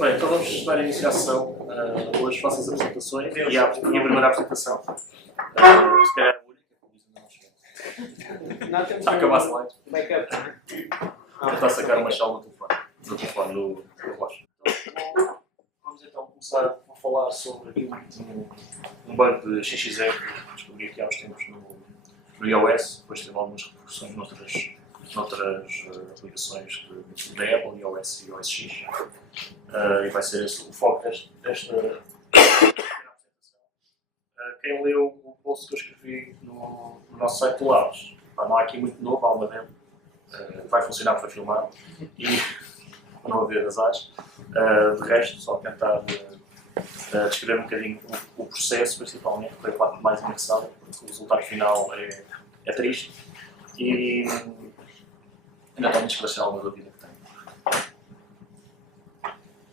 Bem, então vamos dar iniciação. Hoje faço as apresentações e a minha primeira apresentação. Se calhar a única, como dizem não está a acabar a slide. Vou tentar sacar uma chave do telefone no relógio. Vamos então começar a falar sobre um bug de XXE que descobri aqui há uns tempos no iOS, depois teve algumas repercussões noutras aplicações da Apple, iOS e OS X. E vai ser esse o foco desta apresentação. Quem leu o post que eu escrevi no nosso site do Labs, não há aqui muito novo, há uma demo, vai funcionar para filmar e para não haver azares. De resto, só tentar descrever um bocadinho o processo, principalmente, que foi a parte mais engraçada, porque o resultado final é triste e ainda estou a esclarecer alguma dúvida que tenho.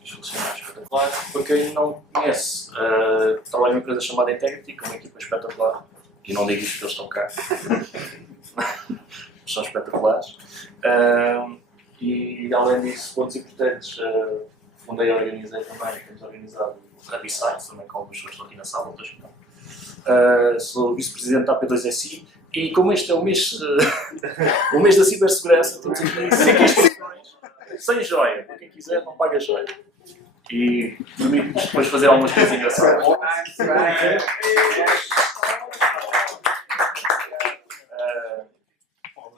Espetacular. Para quem não conhece, trabalho numa empresa chamada Integrity, com uma equipa espetacular. E não digo isto porque eles estão cá. São espetaculares. E além disso, pontos importantes, fundei e organizei também, temos organizado a B-Sites, também com algumas pessoas que estão aqui na sala, outras que não. Sou vice-presidente da AP2SI e como este é o mês da cibersegurança, temos aqui 5 instituições sem joia. Para quem quiser, não paga joia. E permite-nos depois fazer algumas coisas engraçadas.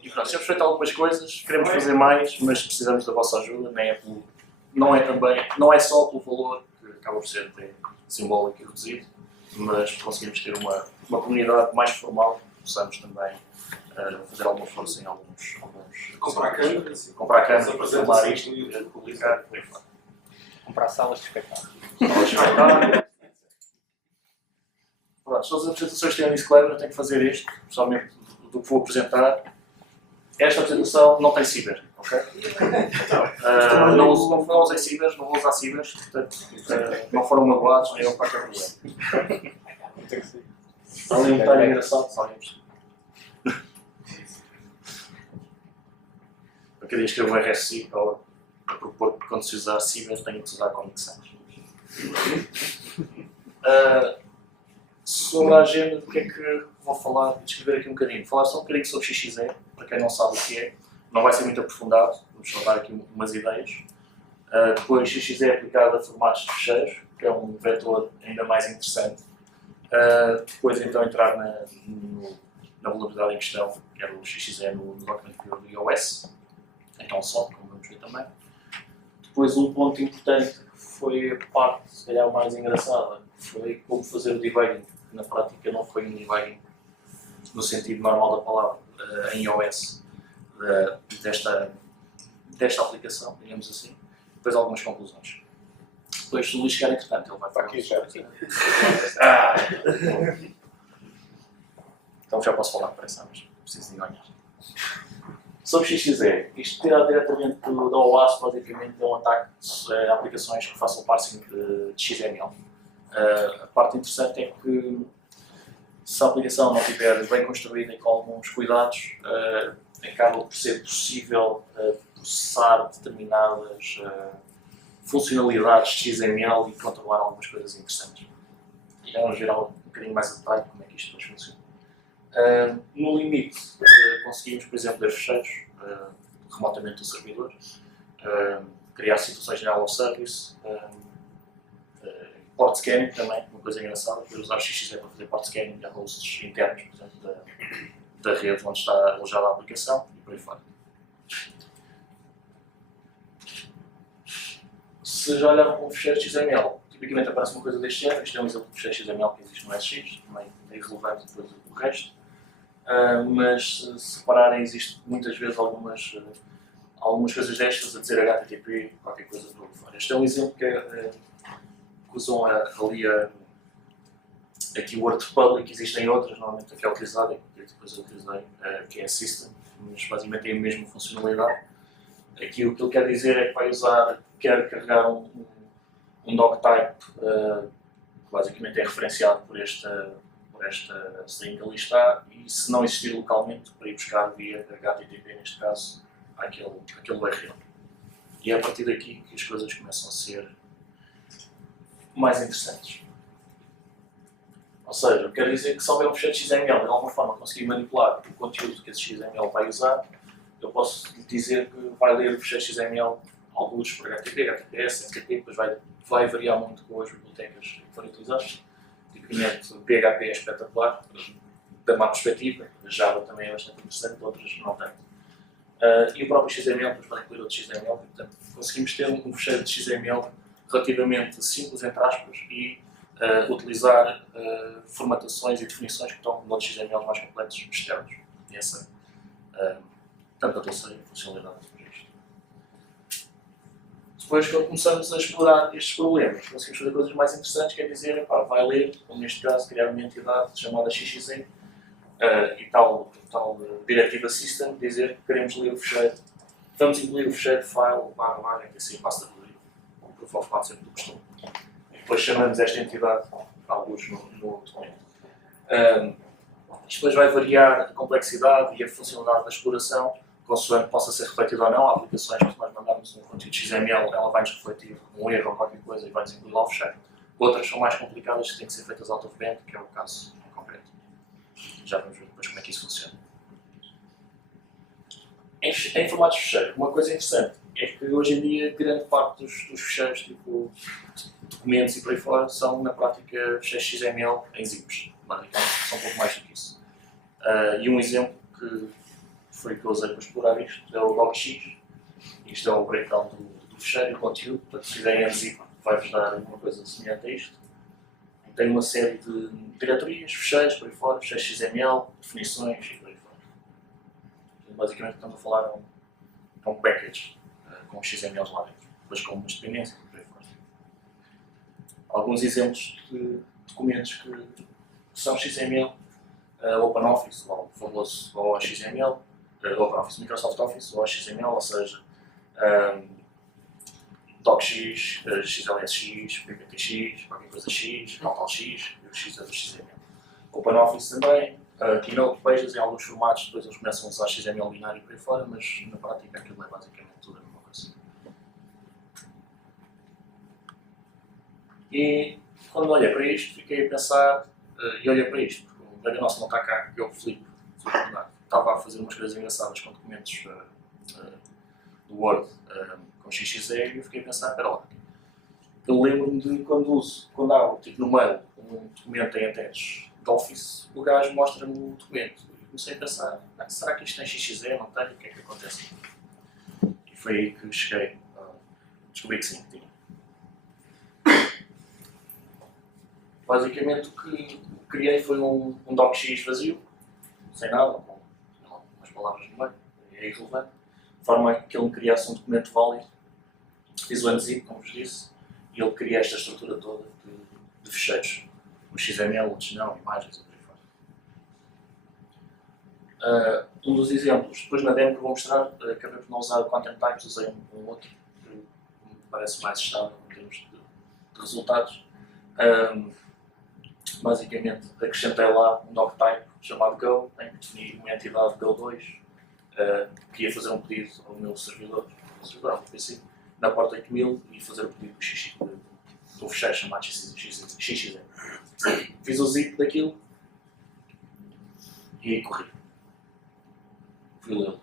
E pronto, temos feito algumas coisas, queremos fazer mais, mas precisamos da vossa ajuda, não é só pelo valor, que acaba por ser até simbólico e reduzido, mas conseguimos ter uma comunidade mais formal, possamos também fazer alguma força em alguns comprar câmeras para filmar isto, publicar, por aí fora. Comprar salas de espetáculo. Pronto, todas as apresentações têm um disclaimer, eu tenho que fazer isto, pessoalmente do que vou apresentar. Esta apresentação não tem ciber, ok? Não usei cibers, não vou usar cibers, portanto, não foram magoados, nem eu para qualquer problema. Ali um detalhe engraçado, sabemos. Eu queria escrever um RSI para propor que quando se usar cibers tenho que usar conexões. Sobre a agenda, do que é que vou falar, descrever aqui um bocadinho. Falar só um bocadinho sobre XXE, para quem não sabe o que é. Não vai ser muito aprofundado, vamos só dar aqui umas ideias. Depois, XXE é aplicado a formatos de ficheiros, que é um vetor ainda mais interessante. Depois, então, entrar na vulnerabilidade em questão, que era o XXE no Document Viewer do iOS. Então, só, como vamos ver também. Depois, um ponto importante, que foi a parte, se calhar, mais engraçada, foi como fazer o debugging. Na prática, não foi um debugging no sentido normal da palavra, em iOS, desta aplicação, digamos assim. Depois, algumas conclusões. Depois, se o Luís chegar, entretanto, ele vai falar aqui. Então, já posso falar, parece, mas preciso de ganhar. Sobre XXE, isto tirado diretamente da OASP, basicamente é um ataque a aplicações que façam parsing de XML. A parte interessante é que se a aplicação não estiver bem construída e com alguns cuidados, acaba por ser possível processar determinadas funcionalidades de XML e controlar algumas coisas interessantes. E vamos ver um bocadinho mais a detalhe como é que isto depois funciona. No limite, conseguimos, por exemplo, ler fecheiros remotamente do servidor, criar situações de Hello Service, port scanning também, uma coisa engraçada, poder usar o XXE para fazer port scanning a hosts internos, por exemplo, da rede onde está alojada a aplicação e por aí fora. Se já olhar para um fecheiro XML, tipicamente aparece uma coisa deste género. Isto é um exemplo de fecheiro XML que existe no SX, também é irrelevante depois do resto. Mas se repararem, existe muitas vezes algumas coisas destas a dizer HTTP, qualquer coisa por aí fora. Este é um exemplo que usam ali aqui o Word Public, existem outras, normalmente a que é utilizada, que depois eu utilizei, que é a System, mas basicamente tem a mesma funcionalidade. Aqui o que ele quer dizer é que quer carregar um doctype, que basicamente é referenciado por esta string que ali está, e se não existir localmente, para ir buscar via HTTP, neste caso, aquele URL. E é a partir daqui que as coisas começam a ser mais interessantes. Ou seja, eu quero dizer que se houver um fecheiro XML, de alguma forma conseguir manipular o conteúdo que esse XML vai usar, eu posso dizer que vai ler o fecheiro XML alguns por HTTP, HTTPS, FTP, depois vai variar muito com as bibliotecas que forem utilizadas. Tipicamente, o PHP é espetacular, da má perspectiva, a Java também é bastante interessante, outras não tanto. E o próprio XML, depois podem incluir outro XML, portanto, conseguimos ter um fecheiro de XML relativamente simples, entre aspas, e utilizar formatações e definições que estão noutros XMLs mais complexos externos. E essa, portanto, eu sei a funcionalidade para isto. Depois, quando começamos a explorar estes problemas, conseguimos fazer coisas mais interessantes, quer dizer, vai ler, como neste caso, criar uma entidade chamada XXM e tal diretiva system, dizer que queremos ler o fecheiro, vamos incluir o fecheiro file, que assim passa a abrir, o proof of concept do costume. E depois chamamos esta entidade, alguns no documento. Isto depois vai variar a complexidade e a funcionalidade da exploração, consoante possa ser refletido ou não. Há aplicações que, se nós mandarmos um conteúdo XML, ela vai-nos refletir um erro ou qualquer coisa e vai-nos incluir lá o fecheiro. Outras são mais complicadas, que têm que ser feitas out of band, que é o caso em concreto. Já vamos ver depois como é que isso funciona. Em formatos de fecheiro, uma coisa interessante é que hoje em dia grande parte dos fecheiros, tipo documentos e por aí fora, são na prática fecheiros XML em zips. Basicamente, são um pouco mais do que isso. E um exemplo que foi que eu usei para explorar isto é o logx. Isto é o breakdown do fecheiro e do conteúdo. Portanto, se fizerem em zip, vai-vos dar uma coisa semelhante a isto. Tem uma série de diretorias, fecheiros, por aí fora, fecheiros XML, definições e por aí fora. Então, basicamente estamos a falar de um package com XMLs lá dentro, depois com umas dependências e por aí fora. Alguns exemplos de documentos que são XML, OpenOffice, o famoso OXML, OpenOffice, Microsoft Office, OXML, ou seja, DocX, XLSX, PPTX, qualquer coisa X, NotalX, e o X é do XML. OpenOffice também, Keynote, Pages em alguns formatos, depois eles começam a usar XML binário por aí fora, mas na prática aquilo é basicamente tudo a mesma coisa. E quando olhei para isto, fiquei a pensar, e olhei para isto, porque o colega nosso não está cá, que é o Filipe Bernardo, estava a fazer umas coisas engraçadas com documentos do Word com XXE e eu fiquei a pensar, espera lá, eu lembro-me de quando abro, tipo no mail, um documento em attach de Office, o gajo mostra-me o documento. E comecei a pensar, será que isto tem XXE, não tem? O que é que acontece? E foi aí que cheguei, descobri que sim, tinha. Basicamente o que criei foi um docx vazio, sem nada, com umas palavras no meio, é irrelevante, de forma que ele me criasse um documento válido. Fiz o unzip, como vos disse, e ele cria esta estrutura toda de fecheiros, o XML, outros não, imagens e por aí fora. Um dos exemplos, depois na demo que vou mostrar, acabei por não usar o Content Types, usei um outro que me parece mais estável em termos de resultados. Basicamente, acrescentei lá um doctype chamado Go, em que defini uma entidade Go2 que ia fazer um pedido ao meu servidor, ao PC, na porta 8000 e fazer o pedido do fecheiro chamado XXM. Fiz o zip daquilo e corri. Fui lê-lo.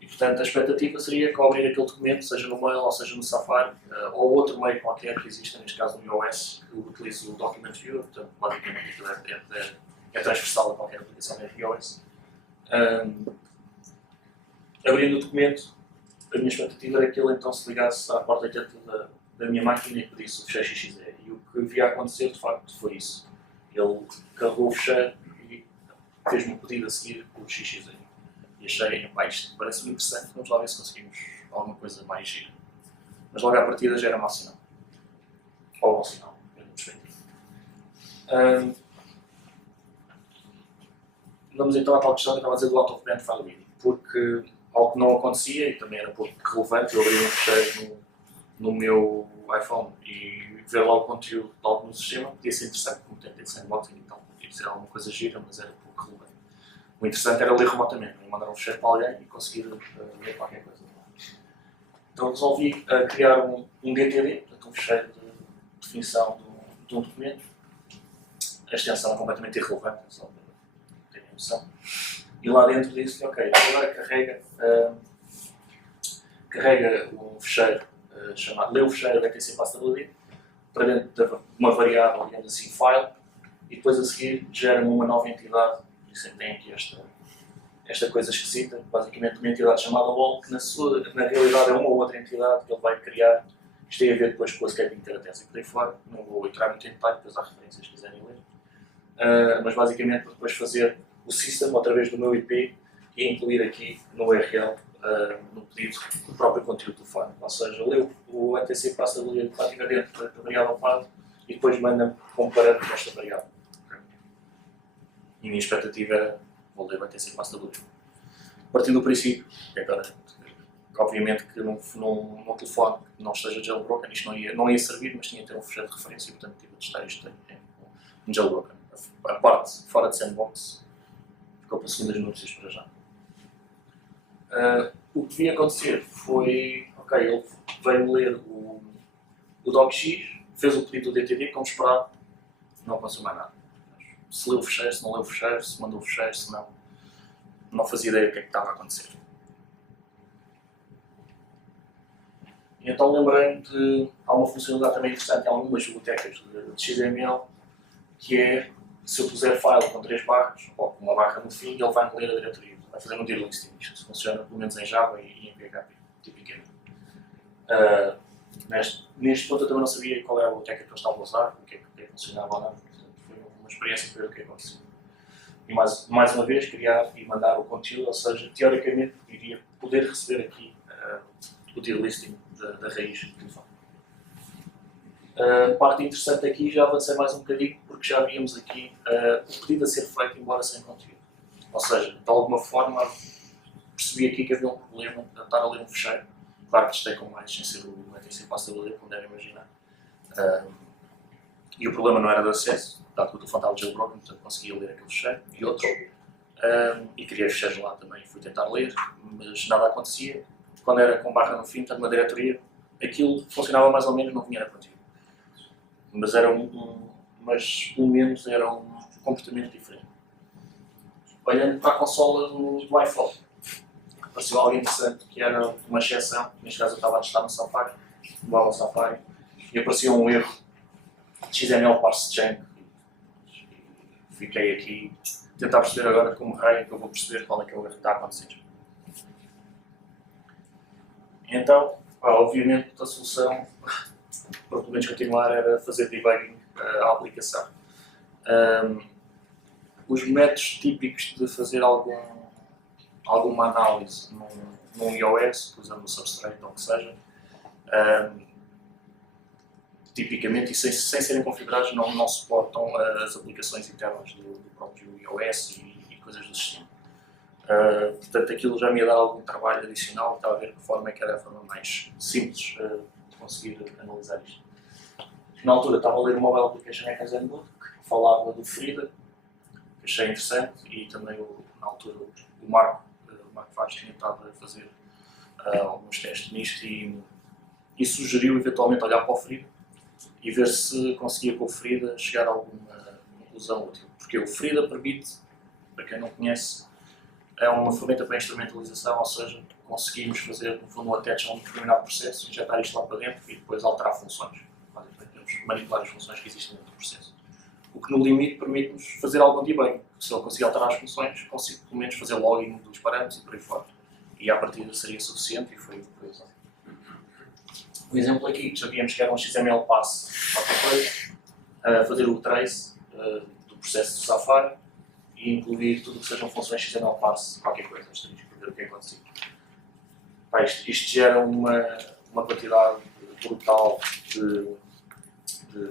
E portanto a expectativa seria que ao abrir aquele documento, seja no Mail ou seja no Safari, ou outro meio qualquer que exista, neste caso no iOS, que utilize o Document Viewer, portanto basicamente aquilo é transversal a qualquer aplicação de iOS. Abrindo o documento, a minha expectativa era que ele então se ligasse à porta 80 da minha máquina e pedisse o fecheiro XXE. E o que via acontecer de facto foi isso. Ele carregou o fecheiro e fez-me um pedido a seguir por XXE. E achei, isto parece-me interessante, vamos lá ver se conseguimos alguma coisa mais gira. Mas logo à partida já era mau sinal. Ou bom sinal, na minha perspectiva. Vamos então à tal questão que eu estava a dizer do out of band file reading. Porque algo que não acontecia, e também era pouco relevante, eu abri um fecheiro no meu iPhone e ver lá o conteúdo de algo no sistema, podia ser interessante, como tem sandboxing e tal, podia ser alguma coisa gira, mas era pouco relevante. O interessante era ler remotamente, mandar um fecheiro para alguém e conseguir ler qualquer coisa. Então resolvi criar um DTD, portanto um fecheiro de definição de um documento. A extensão é completamente irrelevante, só para terem noção. E lá dentro disse-lhe, ok, agora carrega um fecheiro chamado, lê o fecheiro BTC Passability para dentro de uma variável, digamos assim, file, e depois a seguir gera-me uma nova entidade. Por isso é que tem aqui esta coisa esquisita, basicamente uma entidade chamada wall, que na realidade é uma ou outra entidade que ele vai criar. Isto tem a ver depois com a scripting interatese e por aí fora. Não vou entrar muito em detalhe, depois há referências se quiserem ler. Mas basicamente para depois fazer o system através do meu IP e incluir aqui no URL, no pedido, o próprio conteúdo do file. Ou seja, lê o ATC passa a ler relativa dentro da variável file e depois manda-me com um parâmetro desta variável. E a minha expectativa era, vou ler o ATC passa a ler. Partindo do princípio, que agora, obviamente que num telefone que não esteja jailbroken, isto não ia servir, mas tinha que ter um fecheiro de referência e portanto tive a testar isto em jailbroken. A parte fora de sandbox ficou para segundas núpcias para já. O que devia acontecer foi, ok, ele veio ler o docx, fez o pedido do DTD, como esperado, não aconteceu mais nada. Se leu o fecheiro, se não leu o fecheiro, se mandou o fecheiro, se não fazia ideia do que é que estava a acontecer. E então lembrei-me de há uma funcionalidade também interessante em algumas bibliotecas de XML, que é, se eu puser file com 3 barras, ou com uma barra no fim, ele vai ler a diretoria, vai fazer um deal listing. Isto funciona pelo menos em Java e em PHP, tipicamente. Neste ponto eu também não sabia qual era a biblioteca que eu estava a usar, o que é que funcionava ou não, portanto foi uma experiência para ver o que acontecia. E mais uma vez criar e mandar o conteúdo, ou seja, teoricamente iria poder receber aqui o deal listing da raiz do telefone. A parte interessante aqui, já avancei mais um bocadinho, porque já víamos aqui o pedido a ser feito, embora sem conteúdo. Ou seja, de alguma forma, percebi aqui que havia um problema de estar a ler um fecheiro. Claro que testei com mais, sem ser o ATC Passability, como devem imaginar. E o problema não era de acesso, dado que o telefone estava jailbroken, portanto conseguia ler aquele fecheiro e outro. E criei fecheiros lá também, fui tentar ler, mas nada acontecia. Quando era com barra no fim, portanto uma diretoria, aquilo funcionava mais ou menos, não vinha a conteúdo. Mas era mas pelo menos era um comportamento diferente. Olhando para a consola do iPhone, apareceu algo interessante, que era uma exceção, neste caso eu estava a testar no Safari, no Google Safari, e apareceu um erro de XML parse chain. Fiquei aqui a tentar perceber agora como raio que eu vou perceber qual é que é o erro que está a acontecer. Então, obviamente a solução para pelo menos continuar era fazer debugging à aplicação. Os métodos típicos de fazer alguma análise num iOS, usando o Substrate ou o que seja, tipicamente e sem serem configurados não suportam as aplicações internas do próprio iOS e coisas do sistema. Portanto, aquilo já me ia dar algum trabalho adicional, estava a ver de que forma é que era a forma mais simples de conseguir analisar isto. Na altura estava a ler o Mobile Application Hackers Handbook, que falava do Frida, que achei interessante, e também na altura o Marco Vaz tinha estado a fazer alguns testes nisto e sugeriu eventualmente olhar para o Frida e ver se conseguia com o Frida chegar a alguma conclusão útil. Porque o Frida permite, para quem não conhece, é uma ferramenta para instrumentalização, ou seja, conseguimos fazer no fundo um attach a um determinado processo, injetar isto lá para dentro e depois alterar funções. Podemos manipular as funções que existem dentro do processo. O que no limite permite-nos fazer algum debugging. Se eu conseguir alterar as funções, consigo pelo menos fazer logging dos parâmetros e por aí fora. E à partida seria suficiente e foi usado. Um exemplo aqui, que sabíamos que era um XML pass qualquer coisa, fazer o trace do processo do Safari e incluir tudo o que sejam funções XML pass qualquer coisa, para ver o que é que aconteceu. Isto gera uma quantidade brutal de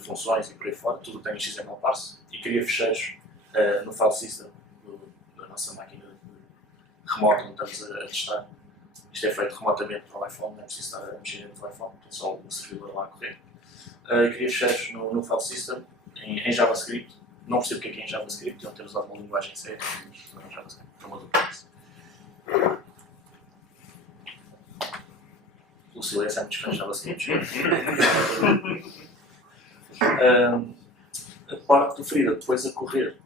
funções e por aí fora, tudo tem XML parse e cria fecheiros no file system da nossa máquina remota onde estamos a testar. Isto é feito remotamente para o iPhone, não é preciso estar a mexer dentro do iPhone, tem só o servidor lá a correr. Cria fecheiros no file system em JavaScript. Não percebo o que é em JavaScript, deviam ter usado uma linguagem séria, mas não é JavaScript, é uma outra coisa. O silêncio é muito fã de JavaScript. A parte do Frida, depois a correr.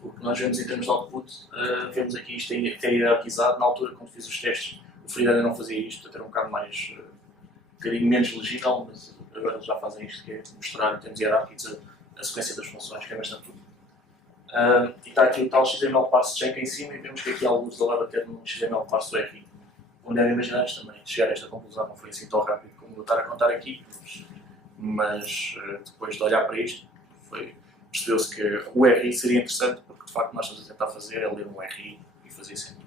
O que nós vemos em termos de output, vemos aqui isto é hierarquizado. Na altura, quando fiz os testes, o Frida ainda não fazia isto, portanto era um bocado mais, um bocadinho menos legível, mas agora eles já fazem isto, que é mostrar em termos hierárquicos a sequência das funções, que é bastante útil. E está aqui o tal XML parse check em cima e vemos que aqui há alguns da leva ter no XML parse do RI. Como devem imaginar, também chegar a esta conclusão não foi assim tão rápido como eu estar a contar aqui, mas depois de olhar para isto, percebeu-se que o RI seria interessante, porque de facto nós estamos a tentar fazer é ler um RI e fazer sempre.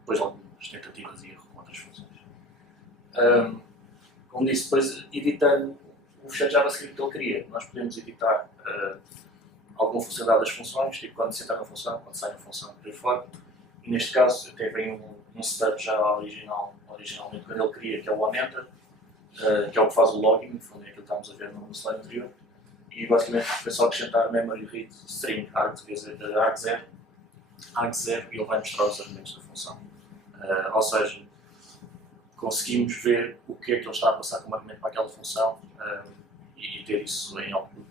Depois algumas tentativas e erro com outras funções. Como disse, depois editando o fecheiro JavaScript que ele queria, nós podemos editar alguma funcionalidade das funções, tipo quando se entra na função, quando sai na função, por aí fora. E neste caso até vem um setup já originalmente quando ele queria, que é o onEnter, que é o que faz o login, no fundo é aquilo que estávamos a ver no slide anterior. E basicamente foi só acrescentar memory read string arg0 e ele vai mostrar os argumentos da função. Ou seja, conseguimos ver o que é que ele está a passar como argumento para aquela função e ter isso em output.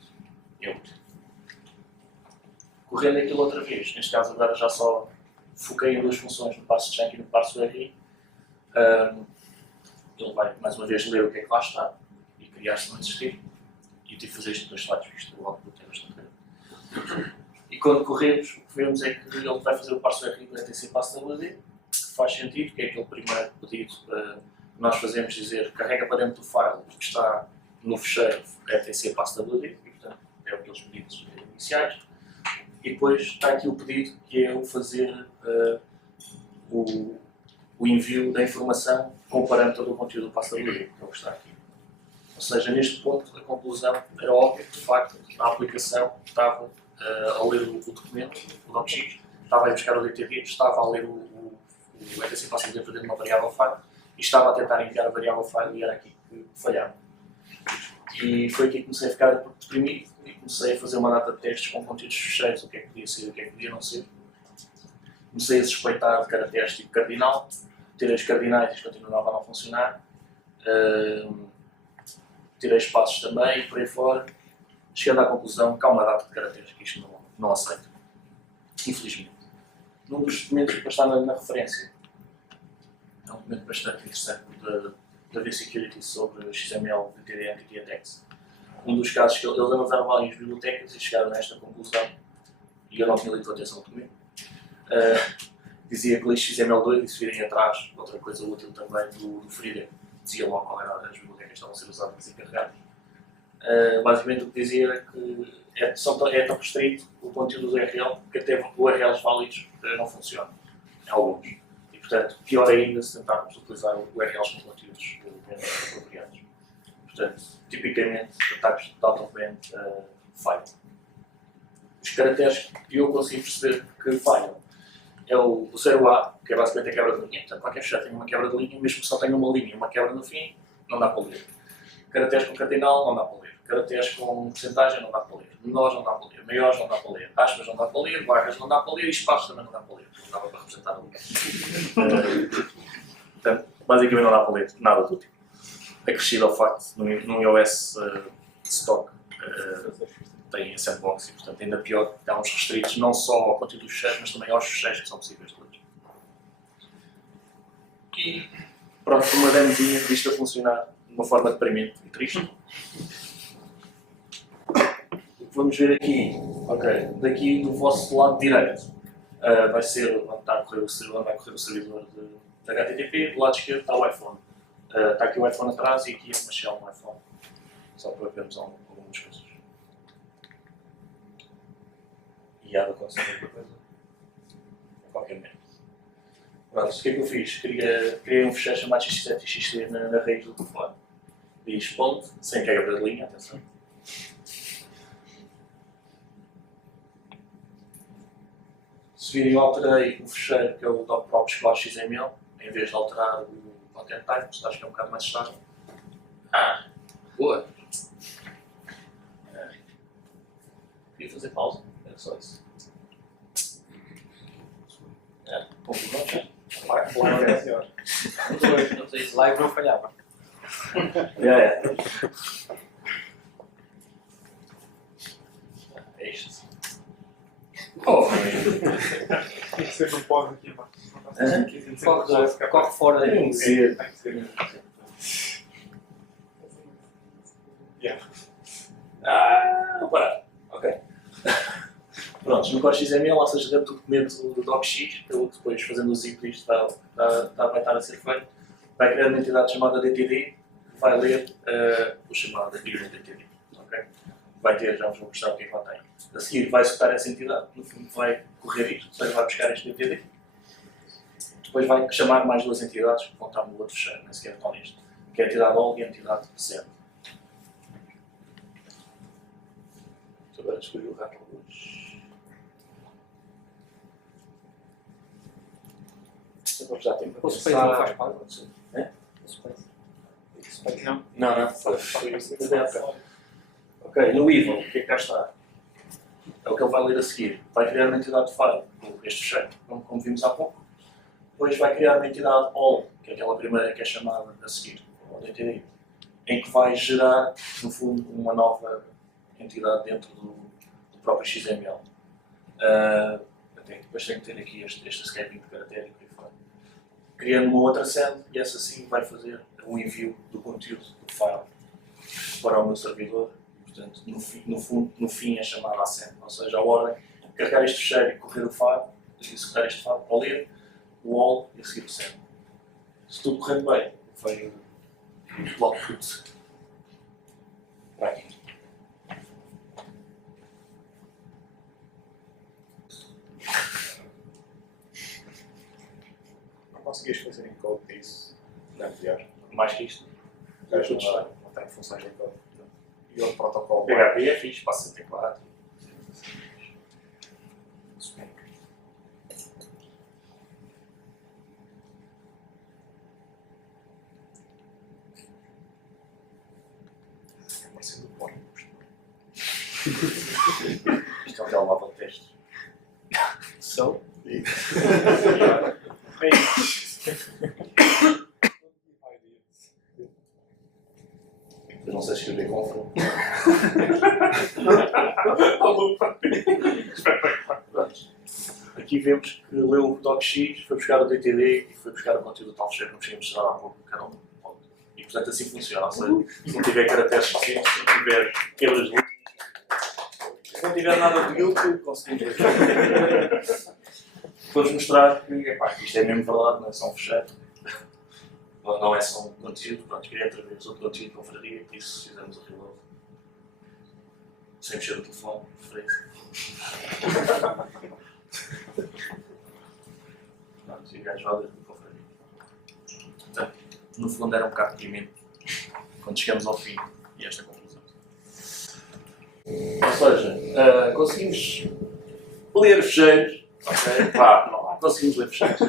Correndo aquilo outra vez, neste caso agora já só foquei em duas funções, no parse check e no parse RI. Ele vai mais uma vez ler o que é que lá está e criar se não existir. E tive que fazer isto em 2 slides, visto o output é bastante grande. E quando corremos, o que vemos é que ele vai fazer o parse RI com ETC passwd, que faz sentido, que é aquele primeiro pedido que nós fazemos dizer carrega para dentro do file que está no fecheiro ETC passwd, e portanto é aqueles pedidos iniciais. E depois está aqui o pedido que é o fazer o envio da informação comparando todo o conteúdo do passwd, que é o que está aqui. Ou seja, neste ponto a conclusão era óbvia que de facto a aplicação estava a ler o documento, o docx, estava a buscar o DTD, estava a ler o ETC passwd para dentro de uma variável file e estava a tentar enviar a variável file e era aqui que falhava. E foi aqui que comecei a ficar deprimido e comecei a fazer uma data de testes com conteúdos fecheiros, o que é que podia ser e o que é que podia não ser. Comecei a suspeitar de caracteres tipo cardinal, tirei os cardinais e isto continuava a não funcionar. Tirei espaços também e por aí fora. Chegando à conclusão que há uma data de caracteres que isto não aceita. Infelizmente. Num dos documentos que está na referência, é um documento bastante interessante da V-Security sobre XML, DTD, Entity Attacks. Um dos casos que eles analisaram várias bibliotecas e chegaram a esta conclusão, e eu não tinha lido atenção ao documento, dizia que lixo XML2 e se virem atrás, outra coisa útil também do Frida, dizia logo qual eram as bibliotecas que estavam a ser usadas e encarregadas. Basicamente o que dizia era que é tão restrito o conteúdo do URL que até URLs válidos não funcionam, alguns. E portanto, pior ainda se tentarmos utilizar URLs com conteúdos menos apropriados. Portanto, tipicamente, ataques de out-of-band falham. Os caracteres que eu consigo perceber que falham é o 0A, que é basicamente a quebra de linha. Portanto, qualquer fecheiro tem uma quebra de linha, mesmo que só tenha uma linha e uma quebra no fim, não dá para ler. Caracteres com cardinal, não dá para ler. Caracteres com porcentagem, não dá para ler. Menores, não dá para ler. Maiores, não dá para ler. Aspas, não dá para ler. Barras, não dá para ler. E espaços também não dá para ler. Não dava para representar a linha. Portanto, basicamente não dá para ler nada do tipo. Acrescido ao facto, no iOS stock tem sandbox e, portanto, ainda pior, há uns restritos não só ao conteúdo dos fecheiros, mas também aos fecheiros que são possíveis de ler. E pronto, uma demozinha visto a funcionar de uma forma deprimente e triste. O que vamos ver aqui, ok, daqui do vosso lado direito vai ser onde vai correr o servidor de HTTP, do lado esquerdo está o iPhone. Está aqui o iPhone atrás e aqui é uma shell no iPhone, só para vermos algumas coisas. E há de acontecer alguma coisa a qualquer momento. Pronto, o que é que eu fiz? Criei um fecheiro chamado x7 e xc na raiz do telefone. Diz ponto, sem quebra de linha, atenção. Se virem, eu alterei o fecheiro que é o docprops/xml, em vez de alterar o content type, acho que é um bocado mais estável. Boa! Queria fazer pausa, era só isso. Conclusão, já? Não sei se live não falhava. Oh, Sempre um pós aqui, mano. Corre fora tem daqui. que ser. Tem que ser. Yeah. Parar. Ok. Pronto, no Core XML, ou seja, dentro do documento do docx, pelo que depois fazendo o zip disto vai estar a ser feito, vai criar uma entidade chamada DTD, que vai ler o chamado arquivo DTD. Okay? Vai ter, já vos vou mostrar o que é que lá tem. A seguir vai executar essa entidade, no fundo vai correr isto, ou seja, vai buscar este DTD. Depois vai chamar mais duas entidades que vão estar no outro fecheiro, nem sequer estão neste, que é a entidade all e a entidade send. Agora escolhi o rato luz. Já tenho O Space não faz parte? É? O Space. Não. Não, foi ok, no evil, o que é que cá está? É o que ele vai ler a seguir. Vai criar uma entidade de file, este fecheiro, como vimos há pouco. Depois vai criar uma entidade all, que é aquela primeira que é chamada a seguir, ou DTD, em que vai gerar, no fundo, uma nova entidade dentro do próprio XML. Depois tenho que ter aqui este escaping de caractere e por aí fora. Criando uma outra send e essa sim vai fazer o envio do conteúdo do file para o meu servidor. Portanto, no fim é chamada a send. Ou seja, a ordem de carregar este fecheiro e correr o file, executar este file, ao ler, o all e a seguir o send. Se tudo correr bem, vem o output para aqui. Não conseguiste fazer em code isso. Não, aliás. Mais que isto. Não tem funções em code. E outro protocolo. PHP é fixe, passa teclado. Parecendo bom. Isto é um telemóvel de teste. So? Eu não sei escrever com front. Aqui vemos que leu o docx, foi buscar o DTD e foi buscar o conteúdo do tal fecheiro que não tínhamos mostrado há pouco, cada um. E portanto assim funciona, ou seja, se não tiver caracteres suficientes, se não tiver quebras de luz, se não tiver nada do YouTube, conseguimos ver. Vamos mostrar que isto é mesmo verdade, não é só um fecheiro. Não é só um conteúdo, pronto, queria outra vez outro conteúdo com confraria, e se fizermos o reload, sem mexer o telefone, preferência. Pronto, e o gajo vai ler o confraria. Portanto, no fundo era um bocado de pimento, quando chegamos ao fim, e esta conclusão. Ou seja, conseguimos ler fecheiros, ok? Não conseguimos ler fecheiros.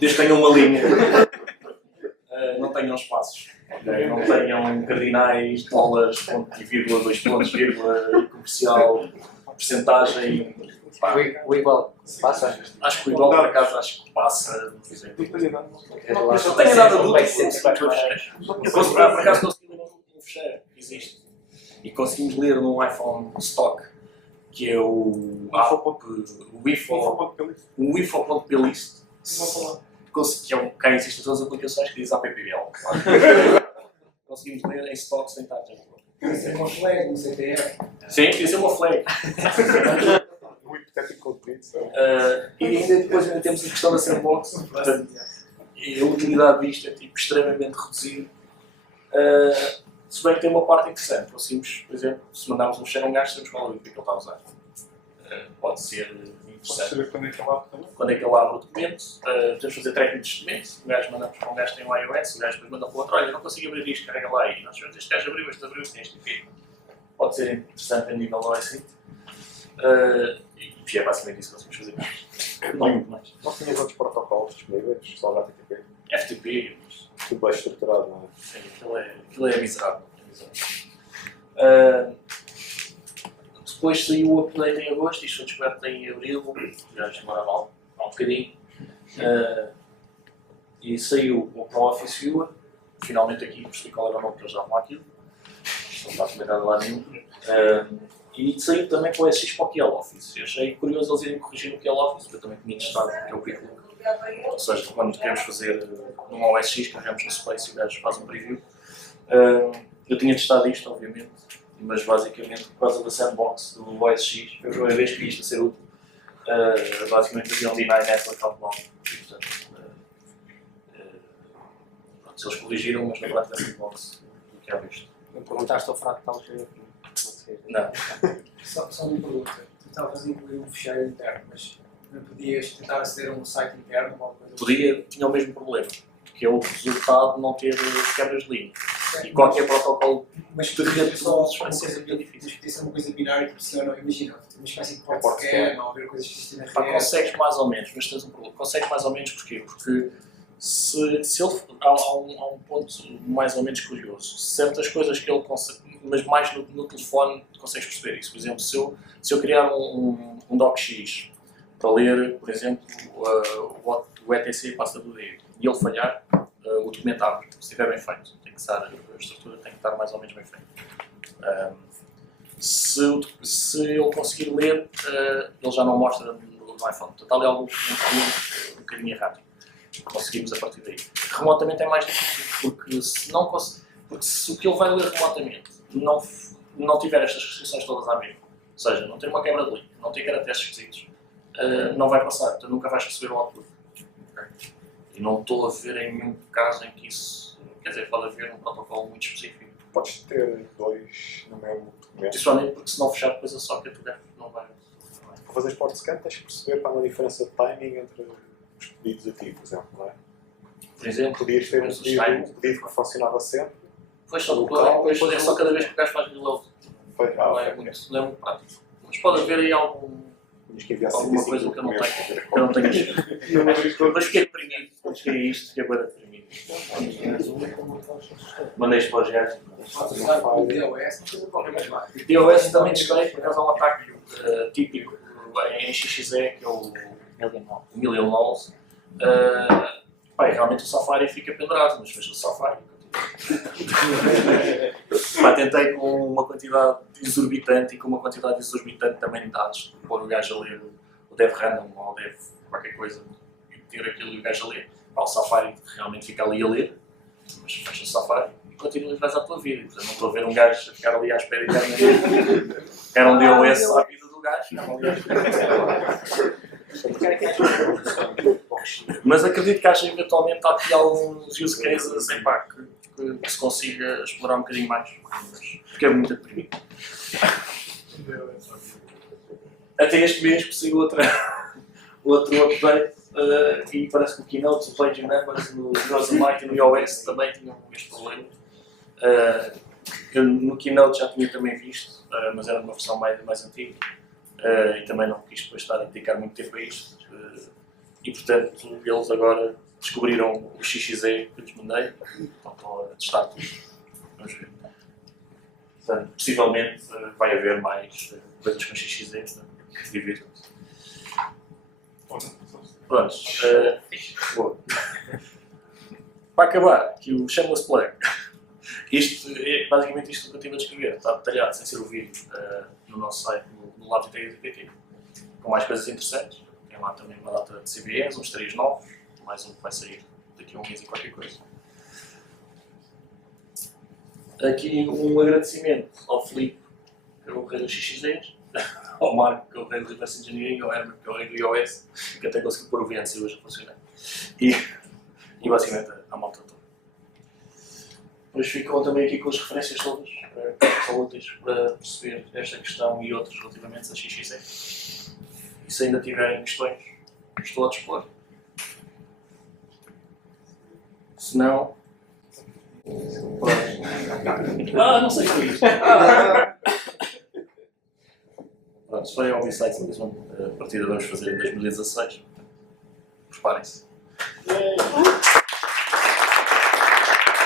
Desde que tenham uma linha, não tenham espaços, okay? Não tenham cardinais, dólares, ponto e vírgula, 2 pontos, vírgula, comercial, percentagem. O igual passa? Acho que o igual, por acaso, acho que passa. Não sei. Não tenho nada. Não tenho nada de útil. Eu por acaso consegui ler um fecheiro que existe. E conseguimos ler num iPhone stock, que é o info.plist. Que é um cá existe todas as aplicações que diz AppBL. Conseguimos ler em stock sem estar a Isso é uma flag no CTF. sim, isso é uma flag. O hipotético code sabe? E ainda temos a questão da sandbox. Portanto, e a utilidade disto é tipo, extremamente reduzida. Se bem que tem uma parte interessante. Conseguimos, por exemplo, se mandarmos um share a um gajo, sabemos qual é o que ele está a usar. Pode ser Pode interessante. saber quando é que ela também. Quando é que ele abre o documento, podemos fazer tracking dos documentos. O gajo mandamos para um gajo que tem um iOS, o gajo depois manda para o outro, olha, não consigo abrir isto, carrega lá aí. Nós sabemos, este gajo abriu, este enfim. Pode ser interessante a nível OS. E é basicamente isso que conseguimos fazer. Não muito mais. Não tinhas outros protocolos disponíveis, só HTTP. FTP, Tudo bem estruturado, não é? sim, aquilo é miserável. Depois saiu o update em agosto, isto foi descoberto em abril, já demorava há um bocadinho. E saiu o ProOffice Viewer, finalmente aqui percebi qual era o nome que eles davam àquilo. Isto não está comentado lá nenhum. E saiu também com o OS X para o QL Office. Eu achei curioso eles irem corrigir no QL Office, porque eu também tinha testado, que é o Quick Look. Ou seja, quando queremos fazer num OS X, carregamos no Space e o gajo faz um preview. Eu tinha testado isto, obviamente, mas basicamente por causa da sandbox do OS X, foi a primeira vez que vi isto a ser útil. Basicamente havia um deny network outbound. Portanto, se eles corrigiram, mas na verdade da sandbox do que há visto. Não perguntaste ao fractal G. Não. Só uma pergunta. Tu estavas a incluir um ficheiro interno, mas não podias tentar aceder a um site interno ou alguma coisa? Podia, tinha o mesmo problema, que é o resultado de não ter quebras de linha. E qualquer protocolo Mas teria podia ser só tudo, vai uma ser coisa muito difícil. mas podia ser uma coisa binária que funciona, imagina, uma espécie de port Port scan ou ver coisas que existem na Pá, rede. consegues mais ou menos, mas tens um problema. Consegues mais ou menos porquê? Porque se ele, há um ponto mais ou menos curioso. Certas coisas que ele consegue, mas mais no telefone consegues perceber isso. Por exemplo, se eu criar um DocX para ler, por exemplo, o ETC passa do D e ele falhar, o documento abre, se estiver bem feito. Tem que estar, a estrutura tem que estar mais ou menos bem feita. Se ele conseguir ler, ele já não mostra no iPhone. Portanto, há ali algum um bocadinho errado. Conseguimos a partir daí. Remotamente é mais difícil, porque se o que ele vai ler remotamente não tiver estas restrições todas à mesma, ou seja, não ter uma quebra de linha, não ter caracteres esquisitos, não vai passar, então nunca vais receber o output. Okay? E não estou a ver em nenhum caso em que isso, quer dizer, pode haver um protocolo muito específico. Podes ter dois no mesmo documento. Principalmente porque se não fechar depois a socket o gajo não vai. Para fazer port scan tens que perceber para a diferença de timing entre os pedidos a ti, por exemplo, não é? Por exemplo, Podias ter um os pedido timings. que funcionava sempre. Depois só, Local, depois depois é só cada vez que o gajo faz reload. Não é Ok. muito, não é muito prático. Mas pode haver aí Tinhas que enviar alguma 105 coisa que eu não documentos. tenho. Eu não tenho. Mas fiquei deprimido. Quando cheguei a isto, fiquei bem deprimido. Mandei isto para os gajos. Podes usar o DOS, não precisa qualquer coisa lá. DOS também testei, por acaso há um ataque típico em XXE, que é o Million Moles. Pá, e realmente o Safari fica pendurado, mas vejo o Safari. Pá, tentei com uma quantidade exorbitante e com uma quantidade exorbitante também de dados, pôr o gajo a ler o dev random ou o dev qualquer coisa e ter aquilo e o gajo a ler. Pá, o Safari realmente fica ali a ler, mas fecha o Safari e continuas mais à tua vida. Portanto, não estou a ver um gajo a ficar ali à espera eternamente. Era um DOS à vida do gajo, ficava ali à espera. Mas acredito que haja eventualmente há aqui alguns use cases em pá, que se consiga explorar um bocadinho mais. Porque é muito deprimido. Até este mês consigo outro update e parece que o Keynote, o Page Numbers, no Yosemite e no iOS também tinham este problema. Eu no Keynote já tinha também visto, mas era uma versão mais antiga. E também não quis depois estar a dedicar muito tempo a isto. E portanto, eles agora descobriram o XXE que eu lhes mandei. Então estão a testar tudo. Vamos ver. Portanto, possivelmente vai haver mais coisas com XXE. Portanto, divirtam-se. Pronto. Boa. Para acabar, que o Shameless Plug. Basicamente isto que eu estive a descrever. Está detalhado, sem ser o vídeo, no nosso site, no Lab TT, com mais coisas interessantes. Tem lá também uma data de CVEs, uns 3 novos, mais um que vai sair daqui a um mês e qualquer coisa. Aqui um agradecimento ao Filipe, que é o rei dos XXDs, ao Marco, que é o rei do Reverse Engineering, ao Herbert, que é o rei do iOS, que até conseguiu pôr o VNC hoje a funcionar. E basicamente a malta toda. Depois ficam também aqui com as referências todas, que são úteis para perceber esta questão e outras relativamente a XXE. E se ainda tiverem questões, estou a dispor. Se não... não sei o que é isto. Pronto, se forem ao B-Sites, a partida vamos fazer em 2016. Preparem-se.